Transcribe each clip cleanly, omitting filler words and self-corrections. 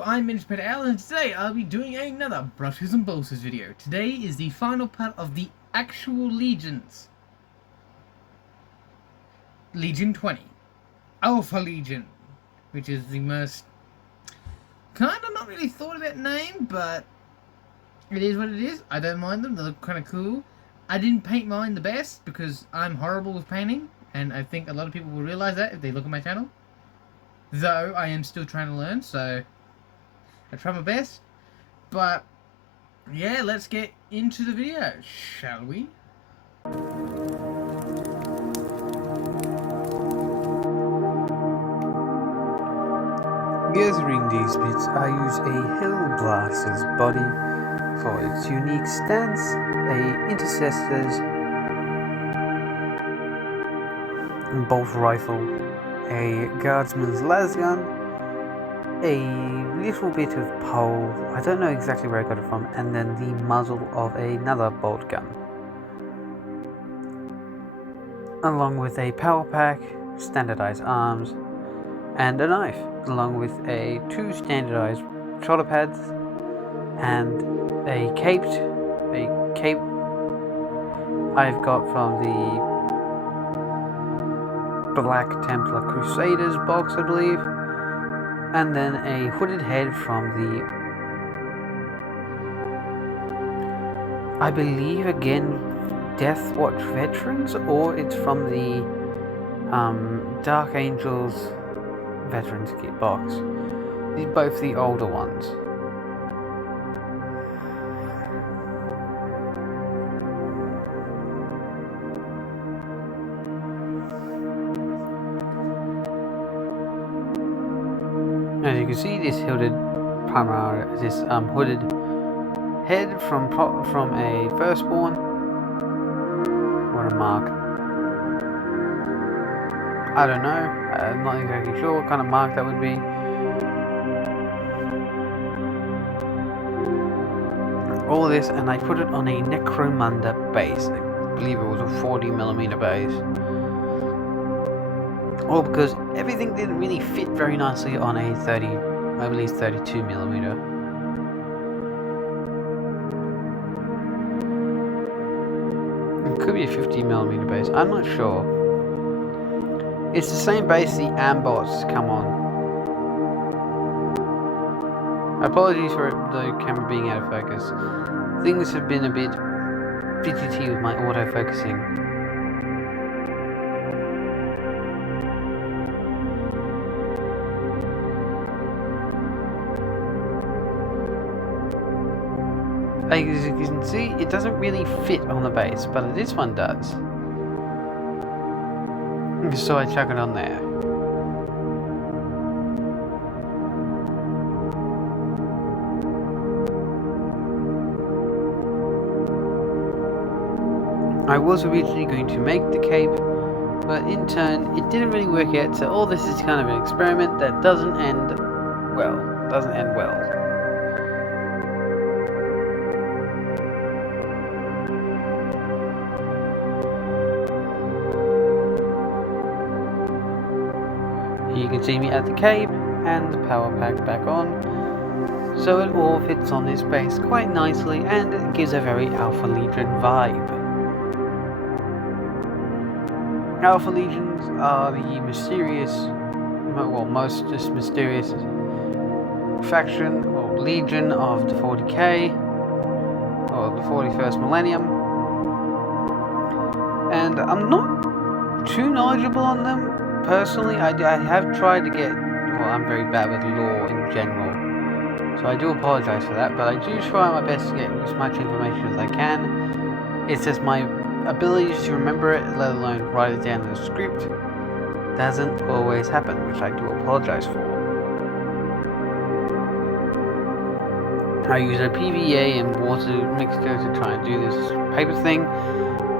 Hello, I'm Minister Al, and today I'll be doing another Brushes and Bolsters video. Today is the final part of the actual Legions. Legion 20. Alpha Legion. Which is the most... kind of not really thought about name, but... it is what it is. I don't mind them, they look kind of cool. I didn't paint mine the best, because I'm horrible with painting. And I think a lot of people will realise that if they look at my channel. Though, I am still trying to learn, so... I try my best, but yeah, let's get into the video, shall we? Gathering these bits, I use a Hell Blaster's body for its unique stance, a Intercesor's bolt rifle, a Guardsman's lasgun, a little bit of pole, I don't know exactly where I got it from, and then the muzzle of another bolt gun. Along with a power pack, standardized arms, and a knife, along with two standardized shoulder pads, and a cape I've got from the Black Templar Crusaders box, I believe. And then a hooded head from the, I believe again, Death Watch Veterans, or it's from the Dark Angels Veterans Kit box. These are both the older ones. As you can see, this hooded hooded head from a firstborn. What a mark! I don't know. I'm not exactly sure what kind of mark that would be. All this, and I put it on a Necromunda base. I believe it was a 40mm base. All because everything didn't really fit very nicely on a 32mm. It could be a 50mm base, I'm not sure. It's the same base the Ambots come on. Apologies for the camera being out of focus. Things have been a bit fidgety with my autofocusing. As you can see, it doesn't really fit on the base, but this one does. So I chuck it on there. I was originally going to make the cape, but in turn, it didn't really work out, so all this is kind of an experiment that doesn't end well. You can see me at the cape and the power pack back on, so it all fits on this base quite nicely, and it gives a very Alpha Legion vibe. Alpha Legions are the mysterious, most just mysterious faction or legion of the 40k, or the 41st millennium, and I'm not too knowledgeable on them. Personally, I have tried to get, I'm very bad with lore in general, so I do apologize for that, but I do try my best to get as much information as I can. It's just my ability to remember it, let alone write it down in a script, doesn't always happen, which I do apologize for. I use a PVA and water mixture to try and do this paper thing.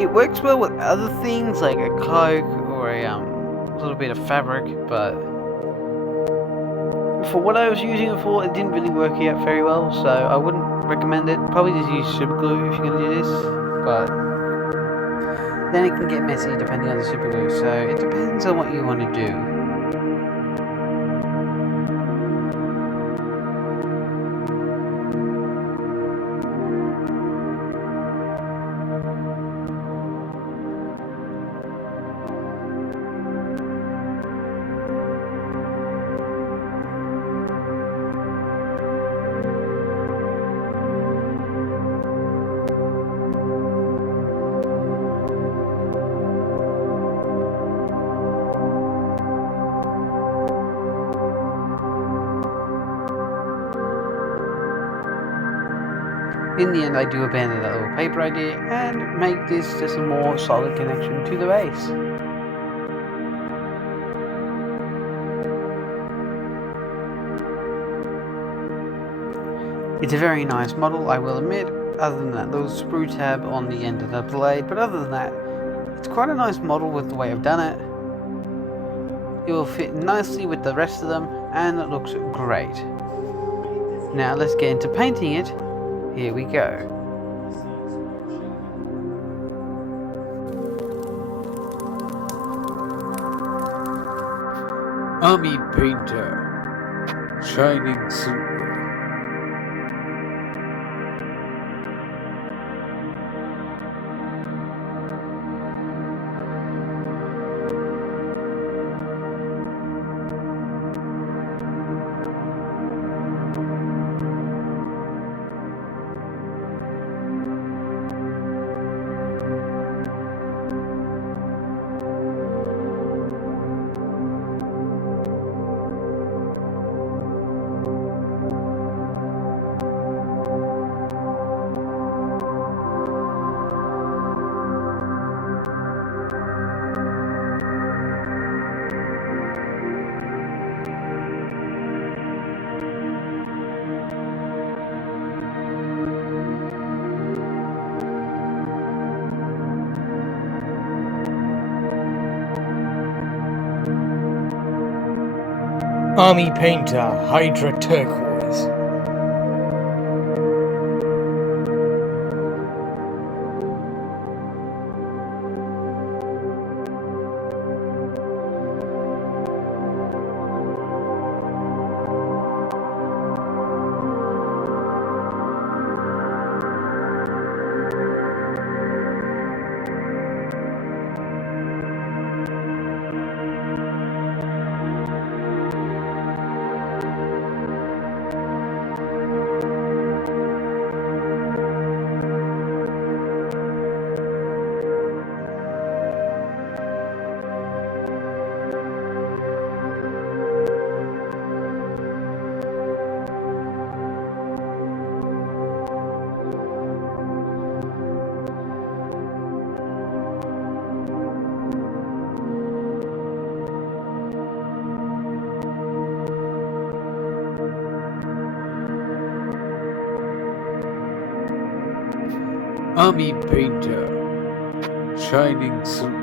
It works well with other things like a cloak or a little bit of fabric, but for what I was using it for, it didn't really work out very well, so I wouldn't recommend it. Probably just use super glue if you're going to do this, but then it can get messy depending on the super glue, so it depends on what you want to do. In the end, I do abandon that little paper idea and make this just a more solid connection to the base. It's a very nice model, I will admit, other than that little sprue tab on the end of the blade, but other than that, it's quite a nice model with the way I've done it. It will fit nicely with the rest of them, and it looks great. Now let's get into painting it. Here we go. Army Painter, Shining Silver. Army Painter Hydra Turquoise. Army Painter, Shining Silver.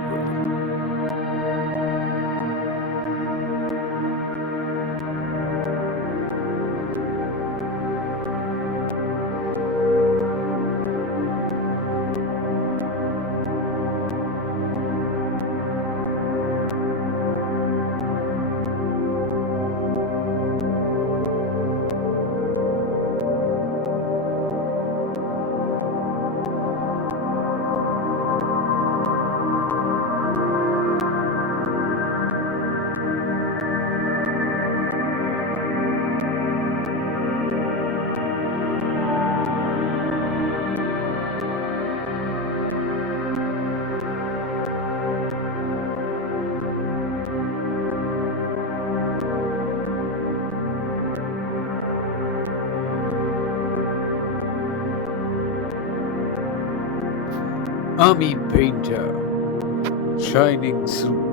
Army Painter, Shining Silver.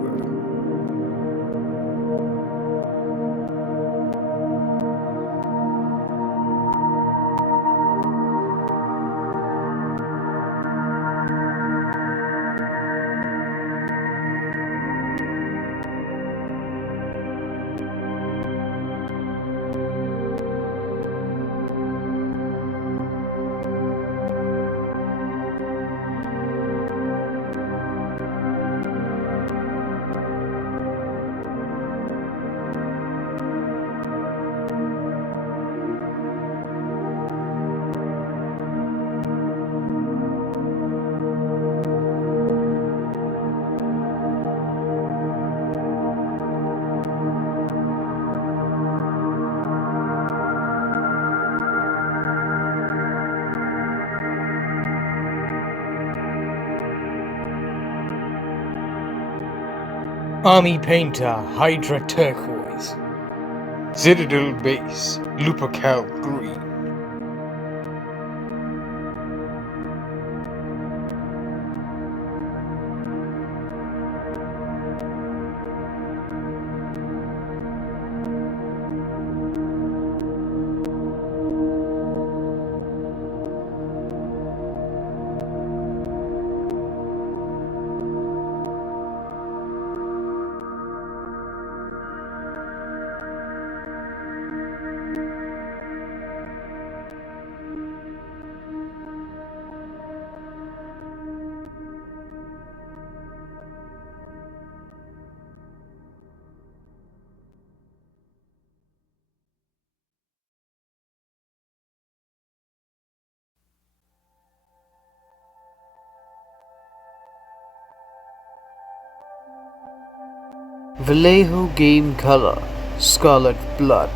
Army Painter Hydra Turquoise. Citadel Base, Lupercal Green. Vallejo Game Color Scarlet Blood.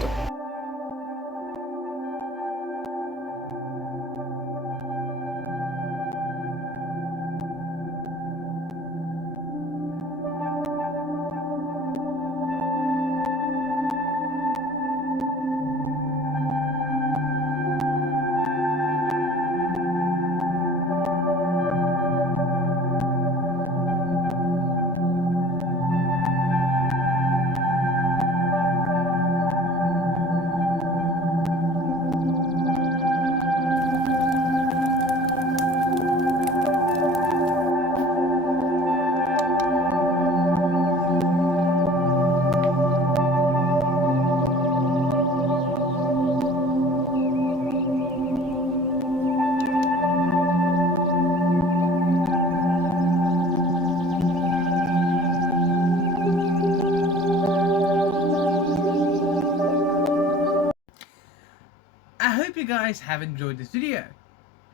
I hope you guys have enjoyed this video.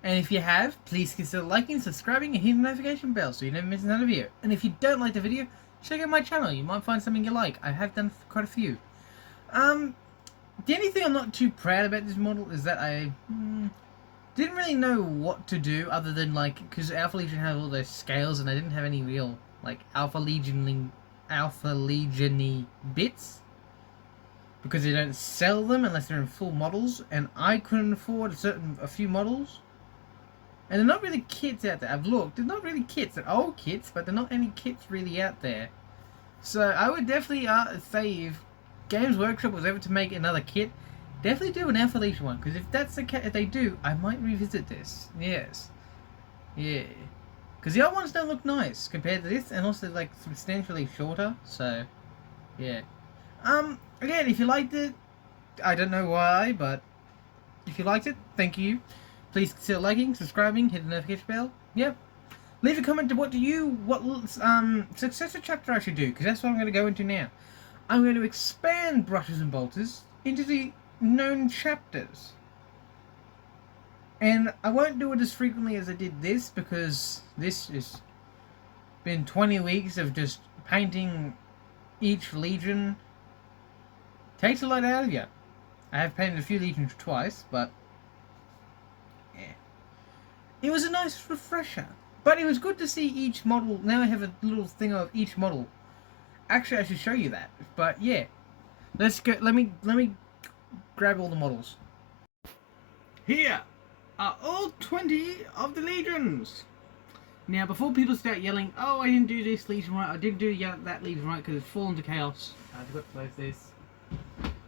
And if you have, please consider liking, subscribing, and hitting the notification bell so you never miss another video. And if you don't like the video, check out my channel. You might find something you like. I have done quite a few. The only thing I'm not too proud about this model is that I didn't really know what to do other than like, because Alpha Legion has all those scales and I didn't have any real like Alpha Legion-y bits. Because they don't sell them unless they're in full models, and I couldn't afford a few models. And they're not really kits out there. I've looked, they're not really kits. They're old kits, but they're not any kits really out there. So I would definitely say if Games Workshop was ever to make another kit, definitely do an Alpha Legion one. Because if that's the case, if they do, I might revisit this. Yes, yeah. Because the other ones don't look nice compared to this, and also like substantially shorter. So, yeah. Again, if you liked it, I don't know why, but if you liked it, thank you. Please consider liking, subscribing, hit the notification bell. Yep. Leave a comment to what successor chapter I should do, because that's what I'm going to go into now. I'm going to expand Brushes and Bolters into the known chapters. And I won't do it as frequently as I did this, because this has been 20 weeks of just painting each Legion. Takes a lot out of you. I have painted a few Legions twice, but yeah. It was a nice refresher. But it was good to see each model. Now I have a little thing of each model. Actually, I should show you that. But yeah. Let's go. Let me grab all the models. Here are all 20 of the Legions. Now, before people start yelling, oh, I didn't do this Legion right, I didn't do that Legion right because it's fallen to chaos. I forgot to close this.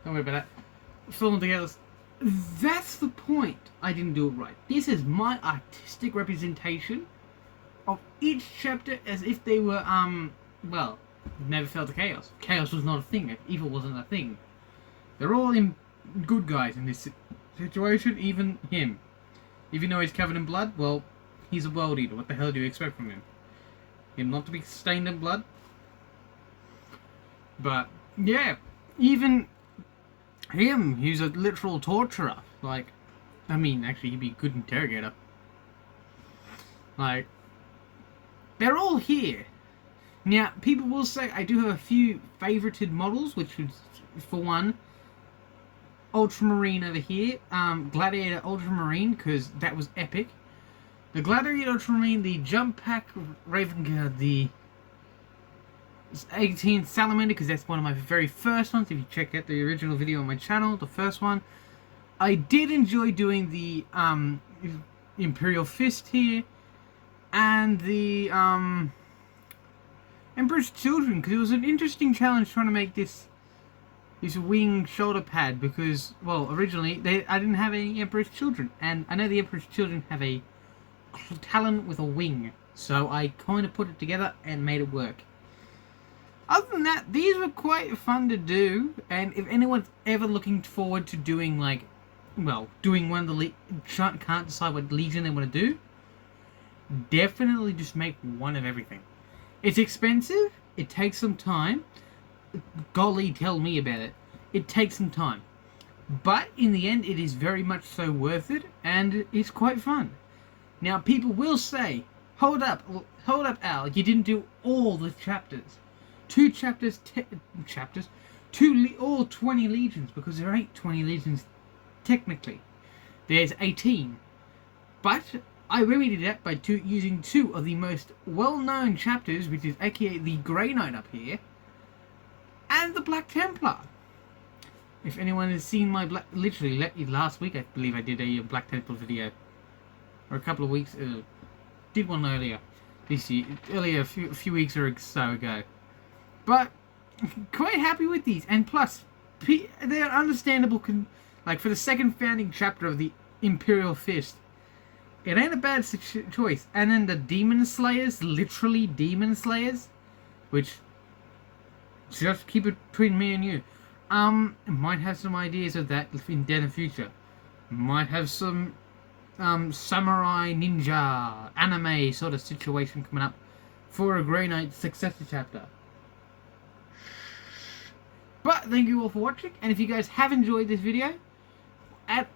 Don't worry about that. Fallen to chaos. That's the point. I didn't do it right. This is my artistic representation of each chapter as if they were, well, never fell to chaos. Chaos was not a thing. Evil wasn't a thing. They're all good guys in this situation, even him. Even though he's covered in blood, well, he's a world eater. What the hell do you expect from him? Him not to be stained in blood? But, yeah, even him, he's a literal torturer. Like, I mean, actually, he'd be a good interrogator. Like, they're all here. Now, people will say I do have a few favorited models, which would, for one, Ultramarine over here. Gladiator Ultramarine, because that was epic. The Gladiator Ultramarine, the Jump Pack Raven Guard, the 18 Salamander, because that's one of my very first ones. If you check out the original video on my channel, the first one. I did enjoy doing the Imperial Fist here, and the Emperor's Children, because it was an interesting challenge trying to make this wing shoulder pad, because, well, originally I didn't have any Emperor's Children, and I know the Emperor's Children have a talon with a wing, so I kind of put it together and made it work. Other than that, these were quite fun to do, and if anyone's ever looking forward to doing, like, well, doing one of the can't decide what Legion they want to do, definitely just make one of everything. It's expensive, it takes some time, golly, tell me about it. It takes some time, but in the end, it is very much so worth it, and it's quite fun. Now, people will say, hold up, Al, you didn't do all the chapters. 2 chapters, all 20 legions, because there ain't 20 legions technically. There's 18. But I remedied that by using 2 of the most well-known chapters, which is aka the Grey Knight up here, and the Black Templar. If anyone has seen my literally last week, I believe I did a Black Templar video, or a couple of weeks, did one earlier this year, a few weeks or so ago. But quite happy with these, and plus they're understandable. Like for the second founding chapter of the Imperial Fist, it ain't a bad choice. And then the Demon Slayers, literally Demon Slayers, which, just keep it between me and you, might have some ideas of that in the future. Might have some samurai ninja anime sort of situation coming up for a Grey Knight successor chapter. But thank you all for watching, and if you guys have enjoyed this video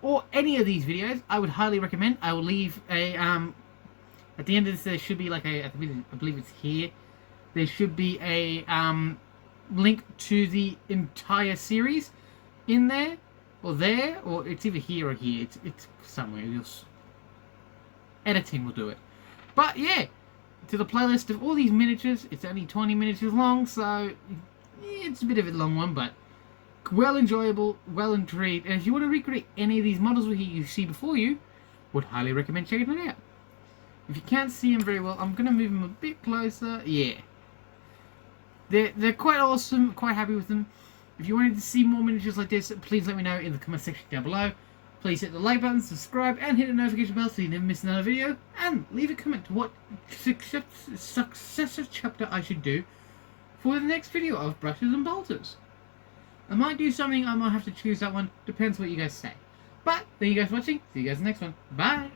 or any of these videos, I would highly recommend. I will leave a at the end of this, there should be like I believe it's here, there should be a link to the entire series in there, or it's either here or here. It's somewhere. Editing will do it. But yeah, to the playlist of all these miniatures. It's only 20 miniatures long, so it's a bit of a long one, but well enjoyable, well intrigued. And if you want to recreate any of these models you see before you, would highly recommend checking it out. If you can't see them very well, I'm going to move them a bit closer. Yeah. They're quite awesome, quite happy with them. If you wanted to see more miniatures like this, please let me know in the comment section down below. Please hit the like button, subscribe, and hit the notification bell so you never miss another video. And leave a comment to what successor chapter I should do for the next video of Brushes and Bolters. I might do something, I might have to choose that one. Depends what you guys say. But, thank you guys for watching. See you guys in the next one. Bye!